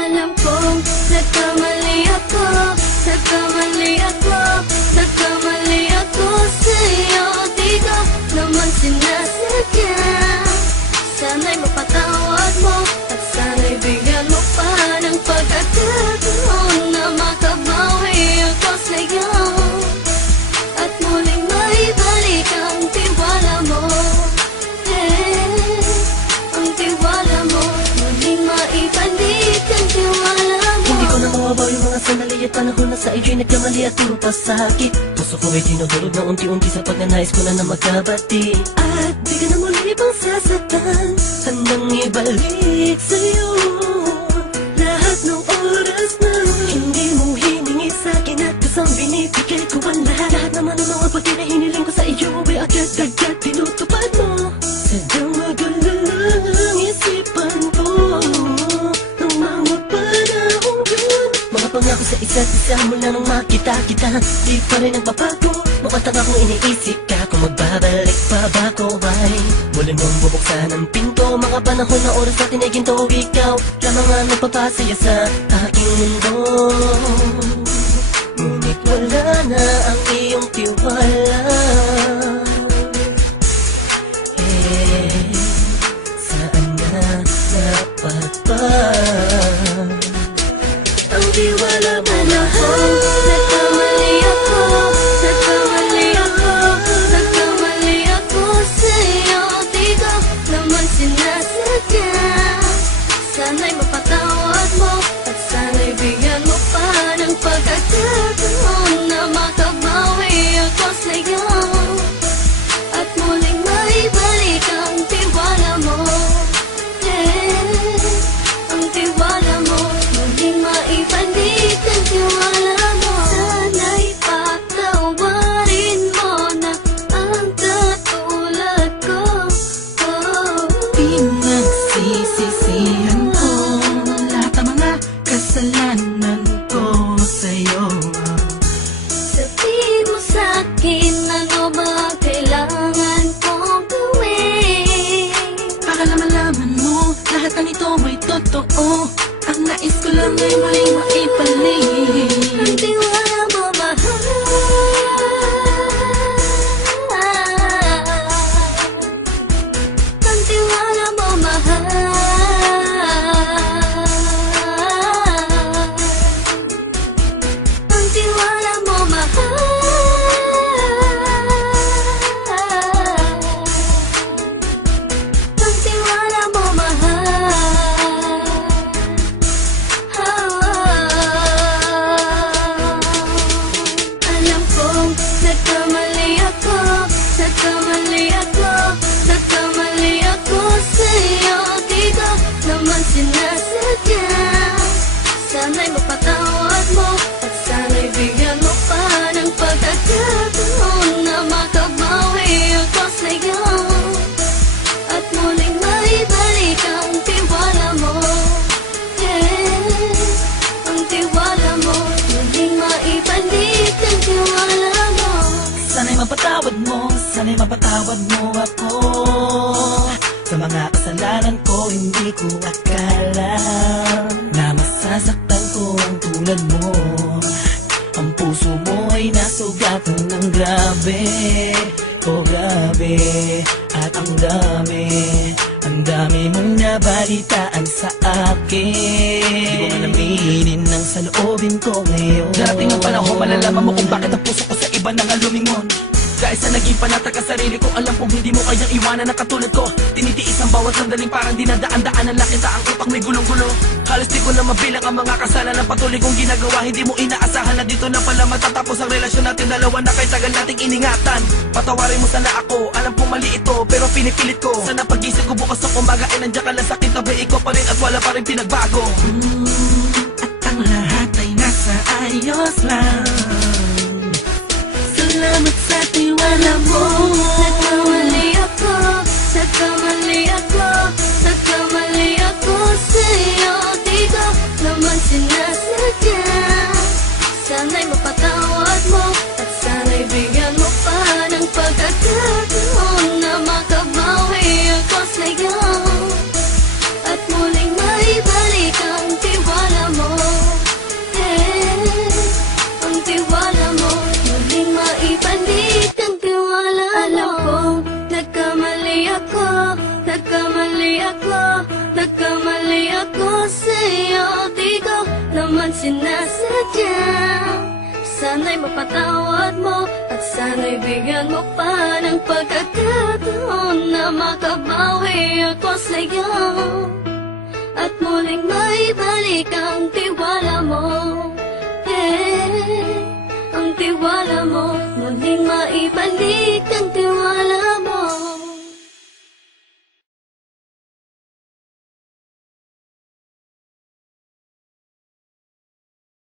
Alam kong nagkamali ako, nagkamali ako, nagkamali ako sa'yo. Di ko naman sinasadya. Sana'y mapatawad mo at sana'y bigyan mo pa ng pagkakataon na makabawi ako sa'yo at muling maibalik ang tiwala mo. Ang tiwala mo, muling maibalik ang tiwala mo. Hindi ko na mawabaw yung mga sandali at panahon na sa iyo'y nagkamali at puro pasakit. Puso ko ay dinudulog na unti-unti sa pagnanais ko na magkabati. At di ka na muli pang sasaktan, handang ibalik sa'yo lahat ng oras na hindi mo hiningi sa'kin at kusang binibigay ko ang lahat. Lahat naman ng mga pagkain na hiniling ko sa iyo ay agad-agad tinutupad mo. Sadyang magulo lang isipan ko ng mga panahon yun. Mga pangako sa isa't isa mula nung makita kita, di pa rin nagbabago. Mukhang akong iniisip ka kung magbabalik pa ba ko ay muli mong bubuksan ang pinto. Mga panahon na oras natin ay ginto, ikaw lamang ang nagpapasaya sa aking mundo. Ngunit wala na ang iyong tiwala. Saan na dapat ba ang tiwala mo? Nagkamali ako, nagkamali ako, nagkamali ako sa'yo. Di ko naman sinasadya. Sana'y mapatawad mo at sana'y bigyan mo pa ng pagkakataon na makabawi ako sa'yo at muling maibalik ang tiwala mo. Ang tiwala mo, muling maibalik ang tiwala mo. Sana'y patawarin mo na ang katulad ko. Pinagsisisihan ko lahat ng mga kasalanan ko sa'yo. Sabihin mo sa'kin ano ba kailangan kong gawin Para malaman mo lahat ng ito ay totoo. Ang nais ko lang ay muling maibalik ang tiwala mo, mahal. Ang tiwala mo, mahal. Ang tiwala mo, mahal. Ang tiwala mo, mahal. Alam kong nagkamali ako, nagkamali ako, nagkamali ako sa'yo. Di ko naman sinasadya. Sana'y mapatawad mo at sana'y bigyan mo pa ng pagkakataon na makabawi ako sa'yo at muling maibalik ang tiwala mo. Ang tiwala mo, muling maibalik ang tiwala mo. Sana'y mapatawad mo, sana'y mapatawad mo ako sa mga kasalanan ko. Hindi ko akala na masasaktan ko ang tulad mo. Ang puso mo ay nasugatan ng grabe, oh grabe. At ang dami mong nabalitaan sa akin. Di ko man aminin ang saloobin ko ngayon. Darating ang panahon, malalaman mo kung bakit ang puso ko sa iba nang lumingon. Dahil sa naging panatag ka sarili ko, alam kong hindi mo kayang iwanan na katulad ko. Tinitiis ang bawat sandaling parang dinadaan-daan ang lakita ang utak may gulong-gulo. Halos di ko na mabilang ang mga kasalanan patuloy kong ginagawa. Hindi mo inaasahan na dito na pala matatapos ang relasyon natin dalawa na kay tagal nating iningatan. Patawarin mo sana ako, alam kong mali ito pero pinipilit ko. Sana pag-isip ko bukas ng umaga ay nandiyan ka lang sa akin, tabi ko pa rin at wala pa rin pinagbago. At ang lahat ay nasa ayos lang. Salamat sa tiwala mo. Nagkamali ako, nagkamali ako, nagkamali ako sa'yo. Di ko naman sinasadya. Sana'y mapatawad mo at sana'y bigyan mo pa ng pagkakataon na makabawi ako sa'yo at muling maibalik ang tiwala sinasadya. Sana'y mapatawad mo at sana'y bigyan mo pa ng pagkakataon na makabawi ako sa'yo at muling maibalik ang tiwala mo. Ang tiwala mo muling maibalik